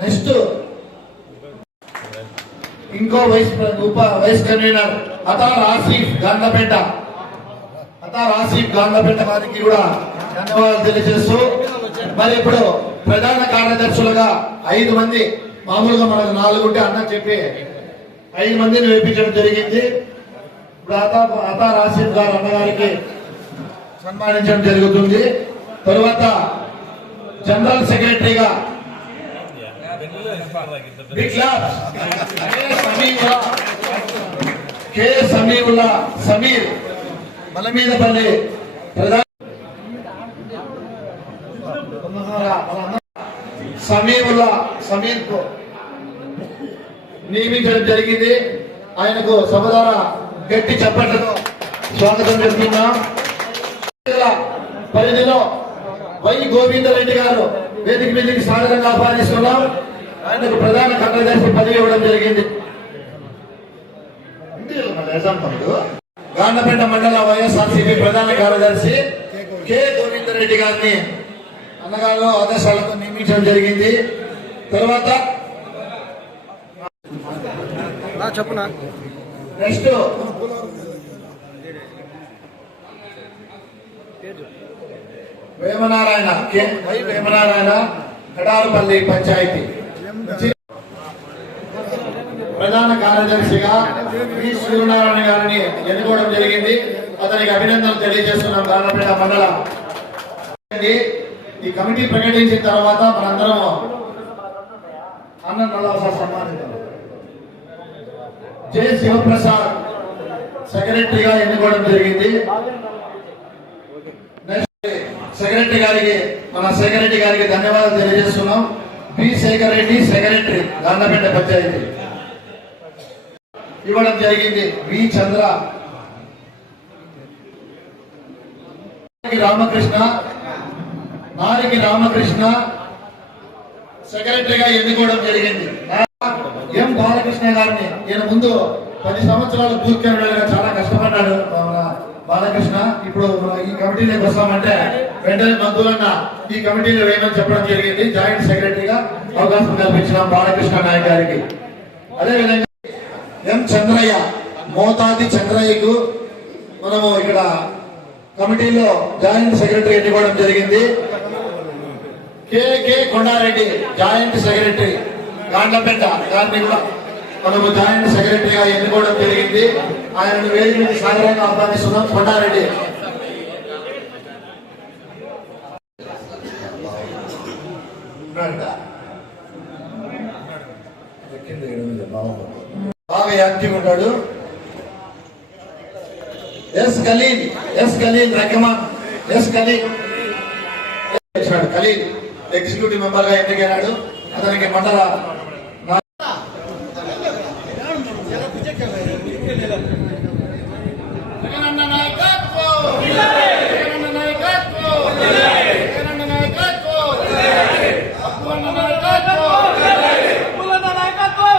Next ఇంకో vice convener అతార్ Asif గాంధపేట వారికి కూడా ధన్యవాదాలు తెలియజేస్తూ మరి ఇప్పుడు ప్రధాన కార్యదర్శులుగా 5 మంది, మామూలుగా మనకు 4 ఉంటే అన్న చెప్పి 5 మందిని వేయించడం జరిగింది. ఇప్పుడు అతార్ ఆసిఫ్ గారు అన్నగారికి సన్మానించడం జరుగుతుంది. తరువాత జనరల్ సెక్రటరీగా సమీర్ మలమీదపల్లి ప్రధాన సమీర్ కు నియమించడం జరిగింది. ఆయనకు సభ ద్వారా గట్టి చప్పట్లతో స్వాగతం చేస్తున్నాం. పరిధిలో వై గోవిందరెడ్డి గారు వేదిక మీదకి స్వాగతంగా ఆహ్వానిస్తున్నాం. ఆయనకు ప్రధాన కార్యదర్శి పదవి ఇవ్వడం జరిగింది. గాండ్లపేట మండల వైఎస్ఆర్సీపీ ప్రధాన కార్యదర్శి కె గోవిందరెడ్డి గారిని అన్నగారు ఆదేశాలతో నియమించడం జరిగింది. తర్వాత నెక్స్ట్ వేమనారాయణ కడారుపల్లి పంచాయతీ ప్రధాన కార్యదర్శిగా వి సూర్యనారాయణ గారిని ఎన్నుకోవడం జరిగింది. అతనికి అభినందనలు తెలియజేస్తున్నాం. గాండ్లపేట మండల ఈ కమిటీ ప్రకటించిన తర్వాత మనందరం అన్నం సన్మానిద్దాం. జె శివప్రసాద్ సెక్రటరీగా ఎన్నుకోవడం జరిగింది. మన సెక్రటరీ గారికి ధన్యవాదాలు తెలియజేస్తున్నాం. బి శేఖర్ రెడ్డి సెక్రటరీ గాండ్లపేట పంచాయతీ ఇవ్వడం జరిగింది. వి చంద్ర రామకృష్ణ సెక్రటరీగా ఎన్నుకోవడం జరిగింది. ఎం బాలకృష్ణ గారిని ఈయన ముందు 10 సంవత్సరాలు బూత్ కన్వీనర్గా చాలా కష్టపడ్డాడు బాలకృష్ణ. ఇప్పుడు ఈ కమిటీలోకి వస్తామంటే వెంటనే మందులన్న ఈ కమిటీలో వేయమని చెప్పడం జరిగింది. జాయింట్ సెక్రటరీగా అవకాశం కల్పించిన బాలకృష్ణ నాయక్ గారికి. అదేవిధంగా ఎం చంద్రయ్య మోతాది చంద్రయ్యకు మనము ఇక్కడ కమిటీలో జాయింట్ సెక్రటరీ ఎన్నుకోవడం జరిగింది. K Kondareddy joint secretary Gandlapeta గారిని కూడా మనము జాయింట్ సెక్రటరీగా ఎన్నుకోవడం జరిగింది. ఆయనను వేదిక నుంచి సాధారణంగా ఆహ్వానిస్తున్నాం. కొండారెడ్డి బాగా యాక్టివ్ ఉంటాడు. S Khalil Rehman Khalil executive member గా ఎన్నికైనాడు. అతనికి మండల నాయకత్వం